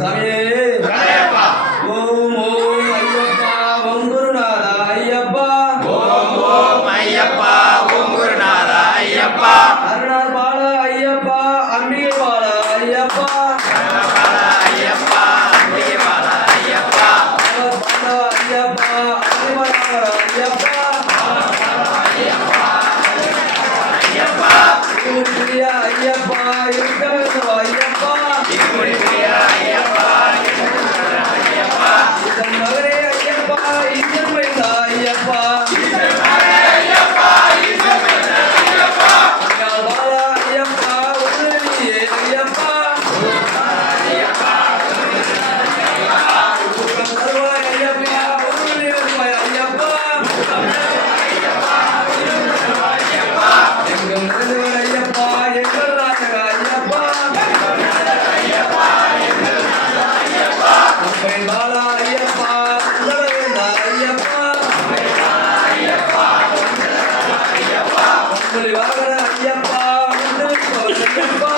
சாமியே ஓம் ஓம் ஐயப்பா ஓம் குருநாதா ஐயப்பா ஓம் ஓம் ஐயப்பா ஓம் குருநாதா ஐயப்பா ஐயப்பா. Goodbye.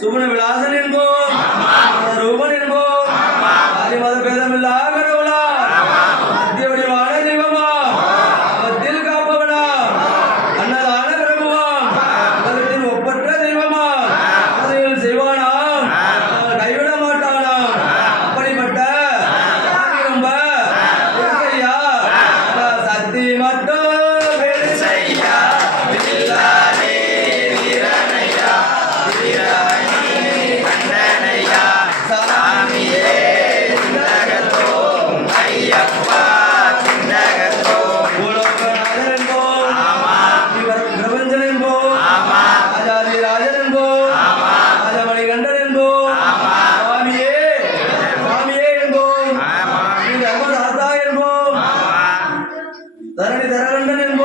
सुगुण विलासन इनको ధరణి ధరలంట నేను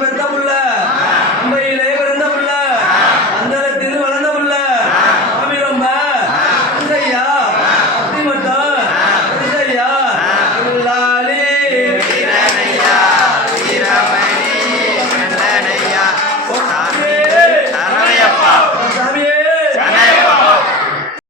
பெற்ற உள்ள